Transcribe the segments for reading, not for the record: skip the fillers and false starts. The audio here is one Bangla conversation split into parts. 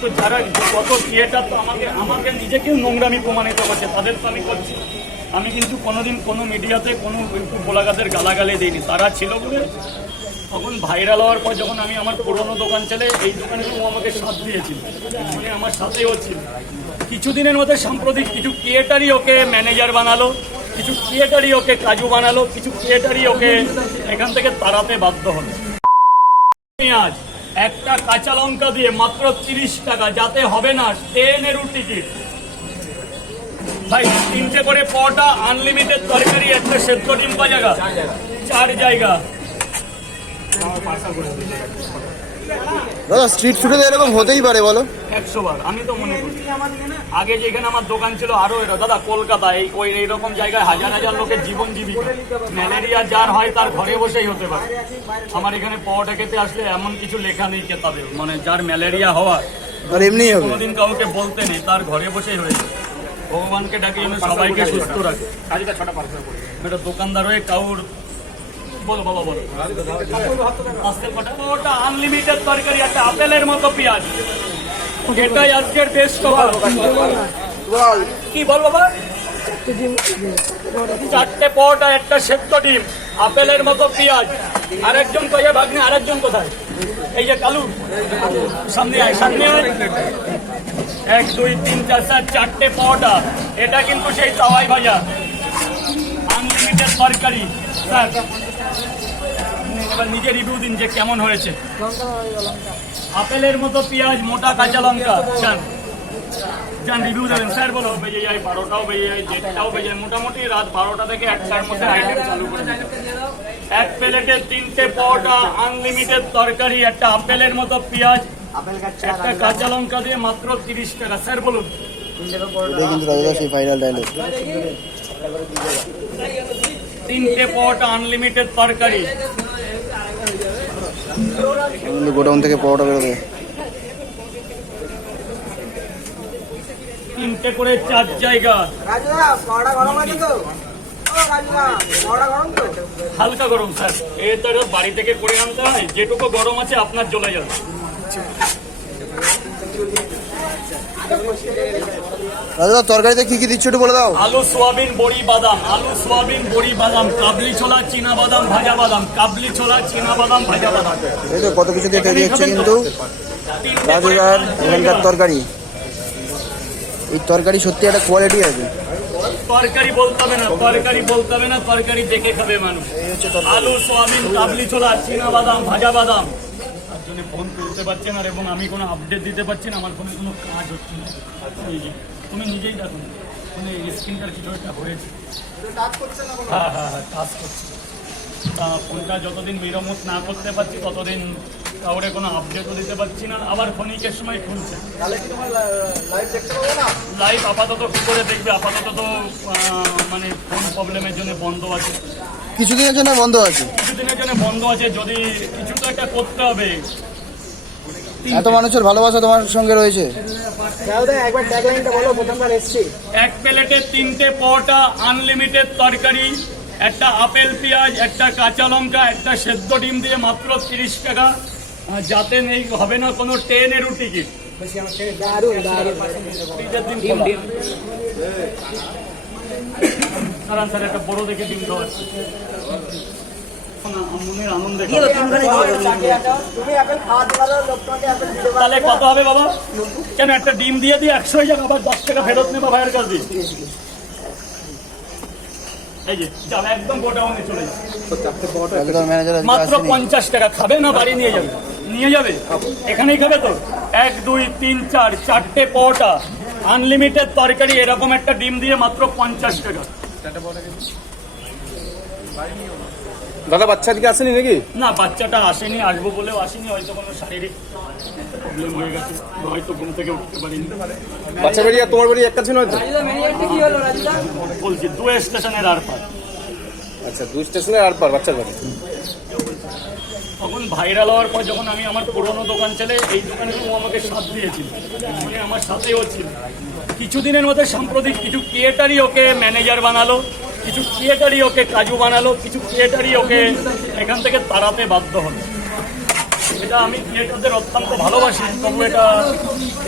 কিন্তু যারা কত থিয়েটার তো আমাকে নিজেকেও নোংরামি প্রমাণিত করছে, তাদের তো আমি করছি। আমি কিন্তু কোনোদিন কোনো মিডিয়াতে কোনো গোলাগাদের গালাগালে দিইনি, তারা ছিল বলে তখন ভাইরাল হওয়ার পর যখন আমি আমার পুরনো দোকান চলে এই দোকানে ও আমাকে সাথ দিয়েছিল, মানে আমার সাথেও ছিল। কিছুদিনের মধ্যে সাম্প্রতিক কিছু ক্রিয়েটারই ওকে ম্যানেজার বানালো, কিছু ক্রিয়েটারই ওকে কাজু বানালো, কিছু ক্রিয়েটারই ওকে এখান থেকে তাড়াতে বাধ্য হলো। আজ একটা কাঁচা লঙ্কা দিয়ে মাত্র 30 টাকা, যাতে হবে না ট্রেনেরও টিকিট। ভাই 3টে করে পরোটা, আনলিমিটেড তরকারি, একটা সেদ্ধ ডিম জায়গা 4 জায়গা। দাদা স্ট্রিট ফুডে এরকম হতেই পারে বলো? 100 বার আমি তো মনে করি। আগে যেখানে আমার দোকান ছিল আরো এরা দাদা কলকাতা এইরকম জায়গায় হাজার হাজার লোকের জীবন জীবিকা, ম্যালেরিয়া যার হয় তার ঘরে বসেই হতে পারে। আমার এখানে পরোটা খেতে আসলে এমন কিছু লেখা নেই খেতাবে, মানে যার ম্যালেরিয়া হওয়া আর এমনি হবে, কোনোদিন কাউকে বলতে নেই, তার ঘরে বসেই হয়েছে। ভগবানকে ডাকি সবাইকে সুস্থ রাখে। এটা দোকানদার হয়ে কাউর বলো বাবা বলো। ওটা আনলিমিটেড তরকারি, একটা আপেলের মতো পেঁয়াজ, এটাই আজকের বেস্ট অফার। কি বল বাবা? 4টে পরোটা, একটা সেদ্ধ ডিম, আপেলের মতো পেঁয়াজ। আরেকজন কোথায় ভাগ্নে? আরেকজন কোথায়? এই যে কালু, সামনে আয়, সামনে আয়। 1 2 3 4 5 4টে পরোটা, এটা কিন্তু সেই তাওয়াই ভাজা, আনলিমিটেড তরকারি। স্যার এবার নিজে রিভিউ দিন যে কেমন হয়েছে। আপেলের মতো পেঁয়াজ, মোটা কাঁচা লঙ্কা, যান রিভিউ দেবেন। স্যার বলো, বেজে যায় 12টাও বেজে যায়, 1টাও বেজে যায়, মোটামুটি রাত 12টা থেকে 1টার মধ্যে আইটেম চালু করে দেয়। এক প্লেটে 3টে পরোটা, আনলিমিটেড তরকারি, একটা আপেলের মতো পেঁয়াজ, একটা কাঁচা লঙ্কা দিয়ে মাত্র 30 টাকা। স্যার বলুন। কিন্তু দাদা সেই ফাইনাল ডায়লগ। 3টে পরোটা, আনলিমিটেড তরকারি। গোডাউন থেকে পরোটা বেরোবে। 3টে করে 4 জায়গা। হালকা গরম স্যার, এটা বাড়ি থেকে করে আনতে হয়, যেটুকু গরম আছে আপনার জ্বলে যাবে। দাদা তরকারিতে কি কি দিচ্ছ একটু বলে দাও। আলু সোয়াবিন বড়ি বাদাম, আলু সোয়াবিন বড়ি বাদাম, কাবলি ছোলা চীনা বাদাম ভাজা বাদাম, কাবলি ছোলা চীনা বাদাম ভাজা বাদাম। এই তো কত কিছু দিয়ে তৈরি হচ্ছে কিন্তু রাজুদার এখানকার তরকারি। এই তরকারি সত্যি একটা কোয়ালিটি আছে। তরকারি বলতে হবে না, তরকারি বলতে হবে না, তরকারি দেখে খাবে মানুষ। আলু সোয়াবিন, কাবলি ছোলা চীনা বাদাম ভাজা বাদাম। তার জন্য ফোন তুলতে পারছেন আর এবং আমি কোনো আপডেট দিতে পারছি না, আমার ফোনে কোনো কাজ হচ্ছে না। তুমি নিজেই দেখো মানে স্ক্রিনটার কিছু একটা হয়েছে। হ্যাঁ হ্যাঁ হ্যাঁ কাজ করছে। তা ফোনটা যতদিন মেরামত না করতে পারছি ততদিন কাউরে কোনো আপডেটও দিতে পারছি না। আবার ক্ষণিকের সময় খুলছে লাইভ। আপাতত কী করে দেখবে? আপাতত তো মানে ফোন প্রবলেমের জন্য বন্ধ আছে, কিছুদিনের জন্য বন্ধ আছে, কিছুদিনের জন্য বন্ধ আছে। যদি কিছু তো একটা করতে হবে। এত মানুষের ভালোবাসা তোমার সঙ্গে রয়েছে। এক প্লেটে 3টে পরোটা, আনলিমিটেড তরকারি, একটা আপেল পেঁয়াজ, একটা কাঁচা লঙ্কা, একটা সেদ্ধ ডিম দিয়ে মাত্র 30 টাকা। যাতে নেই হবে না কোনো ট্রেনেরও টিকিট। স্যার একটা বড় দেখে ডিম দেওয়া আনন্দে। তাহলে কত হবে বাবা? কেন একটা ডিম দিয়ে 100 হয়ে যাবে, আবার 10 টাকা ফেরত নেবা ভাইয়ের কাছ দিয়ে। এই যে একদম গোডাউনে চলে যাবে, মাত্র 50 টাকা। খাবে না বাড়ি নিয়ে যাবে? নিয়ে যাবে, এখানেই খাবে তো। 1 2 3 4 4টে পরোটা, আনলিমিটেড তরকারি, এরকম একটা ডিম দিয়ে মাত্র 50 টাকা। দাদা বাচ্চা দিকে আসেনি নাকি? না বাচ্চাটা আসেনি, আসবো বলেও আসেনি, হয়তো কোনো শারীরিক প্রবলেম হয়ে গেছে, হয়তো ঘুম থেকে উঠতে পারিনি। বাচ্চা বাড়ি আর তোমার বাড়ি এক কাছে নয় তো? বলছি 2 স্টেশনের আর পার। আচ্ছা 2 স্টেশনের আর পার বাচ্চার বাড়ি। তখন ভাইরাল হওয়ার পর যখন আমি আমার পুরনো দোকান চলে এই দোকানে ও আমাকে সাথ দিয়েছিল, মানে আমার সাথেও ছিল। কিছুদিনের মধ্যে সাম্প্রতিক কিছু ক্রিয়েটারই ওকে ম্যানেজার বানালো, কিছু ক্রিয়েটারই ওকে কাজু বানালো, কিছু ক্রিয়েটারই ওকে এখান থেকে তাড়াতে বাধ্য হলো। এটা আমি ক্রিয়েটারদের অত্যন্ত ভালোবাসি, তবু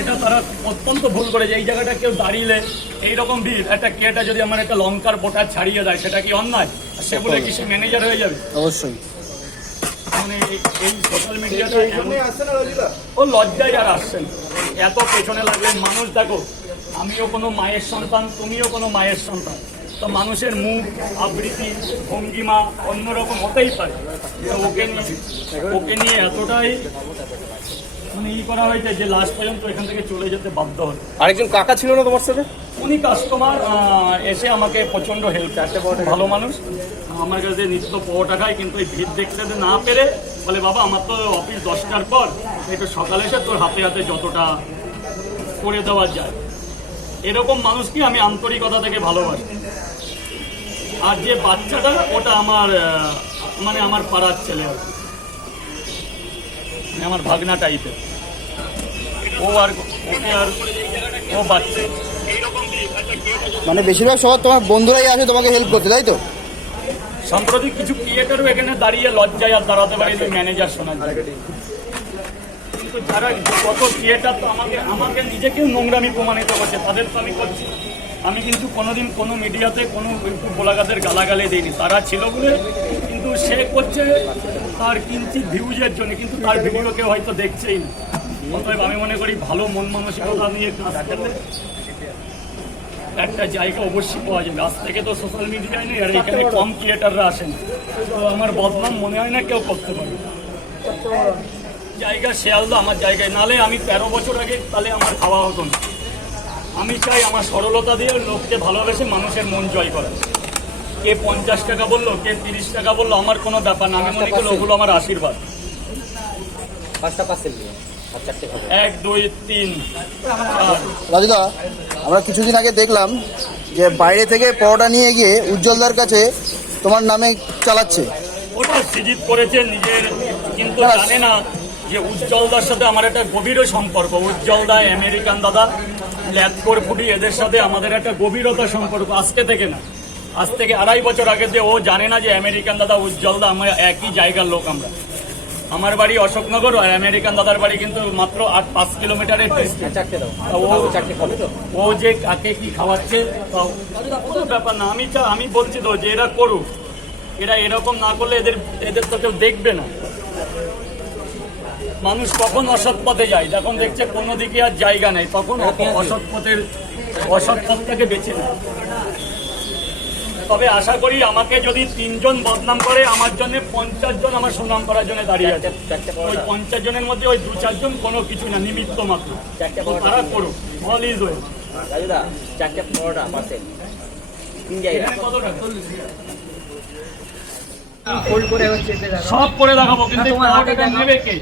এটা তারা অত্যন্ত ভুল করে যে এই জায়গাটা কেউ দাঁড়িয়ে এইরকম ভিড়, একটা ক্রিয়েটার যদি আমার একটা লঙ্কার বোটা ছাড়িয়ে দেয় সেটা কি অন্যায়? সে বলে কি সে ম্যানেজার হয়ে যাবে? অবশ্যই। মানে এই সোশ্যাল মিডিয়াটা ও লজ্জায় আর আসছেন, এত পেছনে লাগলেন মানুষ। দেখো, আমিও কোনো মায়ের সন্তান, তুমিও কোনো মায়ের সন্তান, তো মানুষের মুখ আবৃত্তি ভঙ্গিমা অন্যরকম হতেই পারে। তো ওকে নিয়ে এতটাই মানে করা হয়েছে যে লাস্ট পর্যন্ত এখান থেকে চলে যেতে বাধ্য হল। আরেকজন কাকা ছিল না তোমার সাথে? উনি কাস্টমার এসে আমাকে প্রচণ্ড হেল্প করতে, ভালো মানুষ, আমার কাছে নিত্য পরোটা খায়, কিন্তু এই ভিড় দেখতে না পেরে বলে বাবা আমার তো অফিস 10টার পর, একটু সকালে এসে তোর হাতে হাতে যতটা করে দেওয়া যায়। এরকম মানুষকে আমি আন্তরিকতা থেকে ভালোবাসি। আর যে বাচ্চাটা ওটা আমার মানে আমার পাড়ার ছেলে, আমার ভাগনা টাইপের, ও বাচ্চা। মানে বেশিরভাগ সবার তোমার বন্ধুরাই আসে তোমাকে হেল্প করতে, তাই তো? সাম্প্রতিক কিছু ক্রিয়েটারও এখানে দাঁড়িয়ে লজ্জায় আর দাঁড়াতে পারে ম্যানেজার শোনা যায়, কিন্তু যারা কত ক্রিয়েটার তো আমাকে নিজেকেও নোংরামি প্রমাণিত করছে, তাদের তো আমি করছি। আমি কিন্তু কোনোদিন কোনো মিডিয়াতে কোনো ইউটিউব ব্লগারদের গালাগালে দিইনি, তারা ছিল বলে। কিন্তু সে করছে তার কিঞ্চিত ভিউজের জন্য, কিন্তু তার ভিডিও কেউ হয়তো দেখছেই না। অতএব আমি মনে করি ভালো মন মানসিকতা নিয়ে কাজ করলে একটা জায়গা অবশ্যই পাওয়া যাবে। আজ থেকে তো সোশ্যাল মিডিয়ায় নেই, আর এখানে কম ক্রিয়েটাররা আসেন, তো আমার বদনাম মনে হয় না কেউ করতে পারে। জায়গা শেয়ালদা আমার জায়গায়, নালে আমি 13 বছর আগে তাহলে আমার খাওয়া হতো না। আমি চাই আমার সরলতা দিয়ে লোককে ভালোবেসে মানুষের মন জয় করা। কে 50 টাকা বললো, কে 30 টাকা বললো, আমার কোনো ব্যাপার না। আমি মনে করি ওগুলো আমার আশীর্বাদ। 1 2 3 4। রাজুদা, আমরা কিছুদিন আগে দেখলাম যে বাইরে থেকে পরোটা নিয়ে গিয়ে উজ্জ্বলদার কাছে তোমার নামে চালাচ্ছে। ওটা সৃজিত করেছে নিজের, কিন্তু জানে না যে উজ্জ্বলদার সাথে আমার একটা গভীর সম্পর্ক। উজ্জ্বলদা, আমেরিকান দাদা, ল্যাথকোর ফুডি, এদের সাথে আমাদের একটা গভীরতা সম্পর্ক। আজকে থেকে না, আজ থেকে 2.5 বছর আগে দিয়ে। ও জানে না যে আমেরিকান দাদা উজ্জ্বলদা আমরা একই জায়গার লোক। আমার বাড়ি অশোকনগর, আর আমেরিকান দাদার বাড়ি কিন্তু মাত্র 5 কিলোমিটারের। ও যে কাকে কি খাওয়াচ্ছে কোনো ব্যাপার না। আমি বলছি তো যে এরা করুক, এরা এরকম না করলে এদের তো কেউ দেখবে না। মানুষ কখন অসৎ পথে যায়, যখন দেখছে কোনো দিকে আর জায়গা নেই, তখন অসৎ পথটাকে বেছে নেয়। তবে আশা করি আমাকে যদি 3 জন বদনাম করে, আমার জন্য 50 জন আমার সুনাম করার জন্য দাঁড়িয়ে আছে। ওই 50 জনের মধ্যে ওই 2-4 জন কোনো কিছু না, নিমিত্ত মাত্র। তারা করুক, অল ইজ ওয়েল। কত টাকা সব করে দেখাবো, কিন্তু টাকা নেবে কে?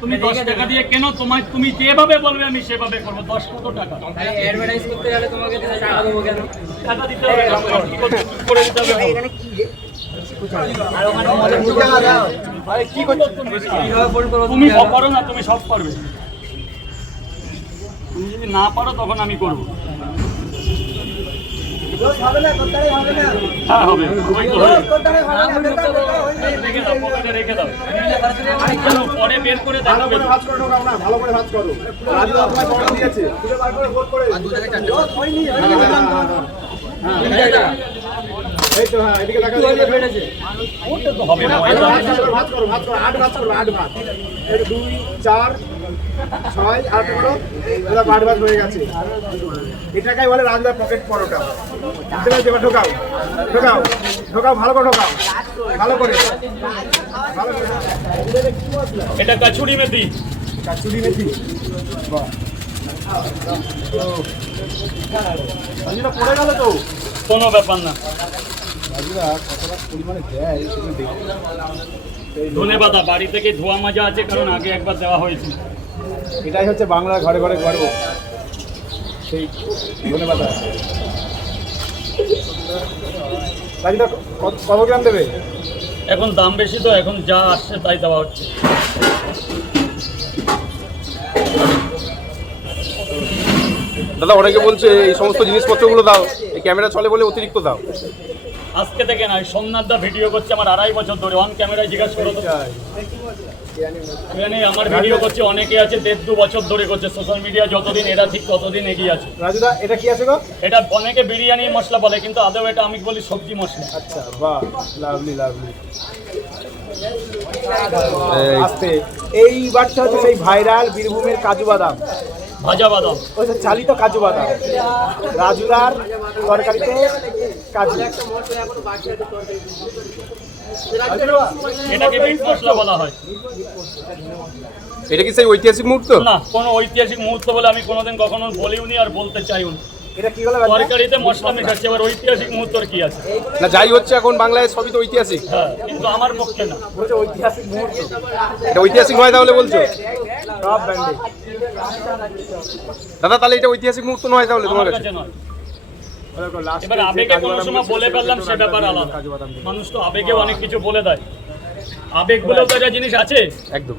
তুমি 10 টাকা দিয়ে কেন? তুমি যেভাবে বলবে আমি সেভাবে করবো। 10 কত টাকা? অ্যাডভার্টাইজ করতে গেলে তোমাকে টাকা দেবো কেন? টাকা দিতে হবে, করে দিতে হবে। তুমি করো না, তুমি সব পারবে। তুমি যদি না পারো তখন আমি করবো। হ্যাঁ হবে, রেখে দাও, পরে বের করে দেখাবে। ভালো করে ভাজ করো। এই তো হ্যাঁ, এদিকে দেখা যাচ্ছে। ওটা তো হবে না, ভাজ করো 8 ভাজ করো 8 ভাজ। 2 4 6 8 করো, এটা 8 ভাজ হয়ে গেছে। এটাকেই বলে রাজদা পকেট পরোটা। ভিতরে দেবা, ঢোকাও ঢোকাও ঢোকাও, ভালো করে ঢোকাও, ভালো করে ভালো করে। এটা কাচুরি মেথি, কাচুরি মেথি। বাহ, রাজুদা পড়ে গেল তো? কোনো ব্যাপার না। রাজুদা কতটা পরিমাণে দেয় সেটা দেখো। ধন্যবাদ। বাড়ি থেকে ধোয়া মাজা আছে, কারণ আগে একবার দেওয়া হয়েছিল। এটাই হচ্ছে বাংলার ঘরে ঘরে গর্ব, সেই ধন্যবাদ। রাজুদা কত গ্রাম দেবে? এখন দাম বেশি তো, এখন যা আসছে তাই দেওয়া হচ্ছে। দাদা অনেকে বলছে এই সমস্ত জিনিসপত্রগুলো দাও, এই ক্যামেরা চলে বলে অতিরিক্ত দাও। আজকে থেকে নয়, সোমনাথ দা ভিডিও করছে আমার 2.5 বছর ধরে, অন ক্যামেরায় জিজ্ঞাসা করো তো। এখানে আমার ভিডিও করছে অনেকে আছে 1.5-2 বছর ধরে করছে, সোশ্যাল মিডিয়া যতদিন এরা ঠিক ততদিন এগিয়ে আছে। রাজুদা এটা কি আছে গো? এটা অনেকে বিরিয়ানি মশলা বলে, কিন্তু আদৌ এটা আমি বলি সবজি মশলা। আচ্ছা, বাহ, লাভলি লাভলি। আস্তে, এই বারটা হচ্ছে সেই ভাইরাল বীরভূমের কাজু বাদাম, ভাজা বাদাম, ওই যে চালিত কাজু বাদাম, রাজুদার তরকারিতে কাজু। এটাকে মিট মশলা বলা হয়। এটা কি সেই ঐতিহাসিক মুহূর্ত? না, কোনো ঐতিহাসিক মুহূর্ত বলে আমি কোনোদিন কখনো বলিওনি আর বলতে চাইও না। এটা কি হলো? তরকারিতে মশলা মেশাচ্ছে, আবার ঐতিহাসিক মুহূর্তের কি আছে? না, যাই হচ্ছে এখন বাংলায় সবই তো ঐতিহাসিক। হ্যাঁ, কিন্তু আমার পক্ষে না। বলছে ঐতিহাসিক মুহূর্ত, এটা ঐতিহাসিক নয় তাহলে বলছো? সব ব্যান্ডে। দাদা তাহলে এটা ঐতিহাসিক মুহূর্ত নয় তাহলে তোমার আমার কাছে? কাছে নয়। এবার আবেগে কোনো সময় বলে ফেললাম, সে ব্যাপার আলাদা। মানুষ তো আবেগেও অনেক কিছু বলে দেয়, আবেগ বলেও তো একটা জিনিস আছে। একদম।